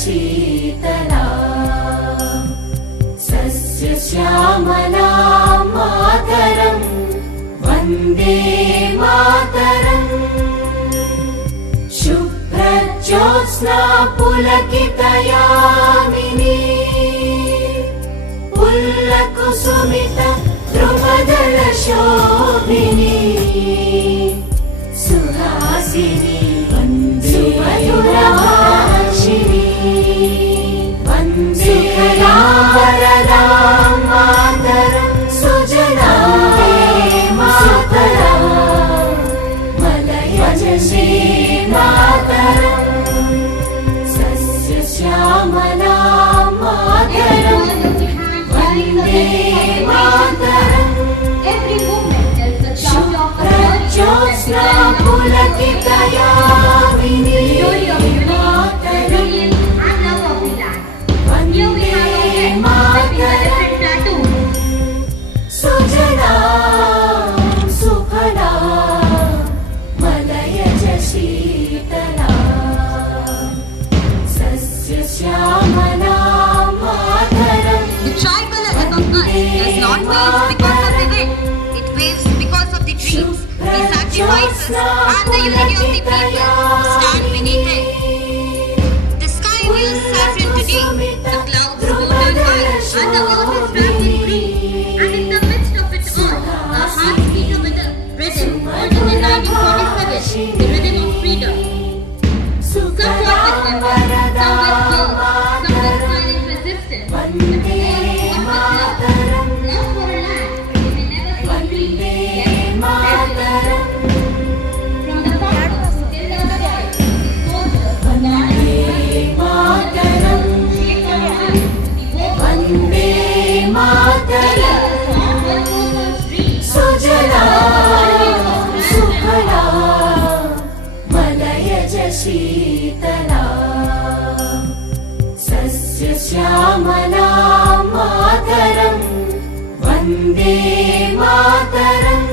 शीतला सस्यश्यामला मातरम् वन्दे मातरम् शुभ्रज्योत्स्ना पुलकितयामिनी पुल्लकुसुमित द्रुमदलशोभिनी सुहासिनी सुमधुरभाषिणी वन्दे सुखदां मातरं सुजनां मातरं मलयजशी मातरं सस्यश्यामला मातरं वन्दे मातरम् शुभ्रज्योत्स्ना पुलकितयामिनी मातरम् वन्दे मातरम् सुजलां सुफलां मलयज शीतलां सस्यश्यामला मातरम् The tricolor above us does not wave because of the wind. It waves because of the trees, the sacrifices, and the unity of the people who stand beneath it. The sky wears saffron today, the clouds golden white, and the earth is wrapped in green. And in the midst of it all, our hearts beat with a rhythm older than 1947, the rhythm of freedom. Some fought with weapons, some with blows, some with silent resistance. But with love for our land, we may never see peace, yet there will be. From the farmers till the soil, soldiers, Vande Mataram Vande Mataram सुजलां सुफलां मलयज शीतलां सस्यश्यामला मातरम् वन्दे मातरम्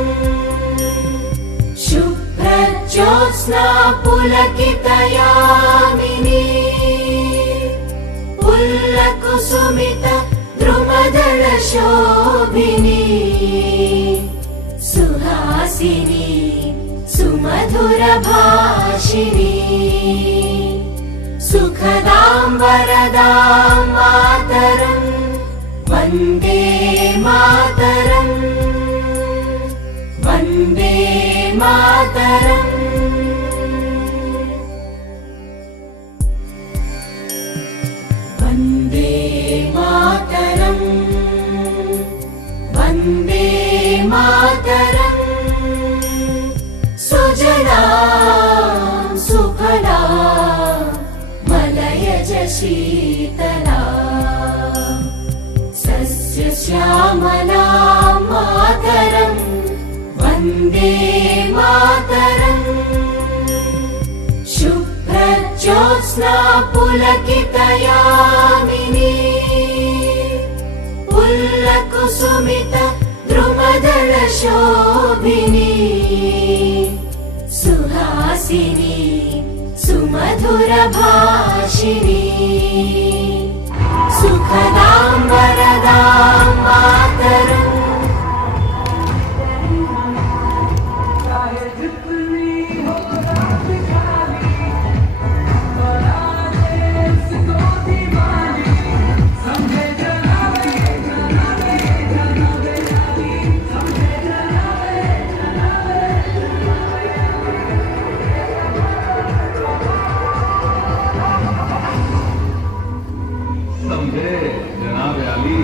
शुभ्रज्योत्स्ना पुलकितयामिनी पुल्लकुसुमित द्रुमदलशोभिनी सुहासिनी सुमधुरभाषिणी सुखदां वरदां मातरम् वन्दे मातरम् वन्दे मातरम् वन्दे मातरम् वन्दे मातरम् सुजलां सुफलां मलयज शीतलां सस्यश्यामला मातरम् वन्दे मातरम् शुभ्रज्योत्स्ना पुलकितयामिनी पुल्लकुसुमित द्रुमदलशोभिनी सुहासिनी सुमधुरभाषिणी सुखदां वरदां मातरम् जनाब अली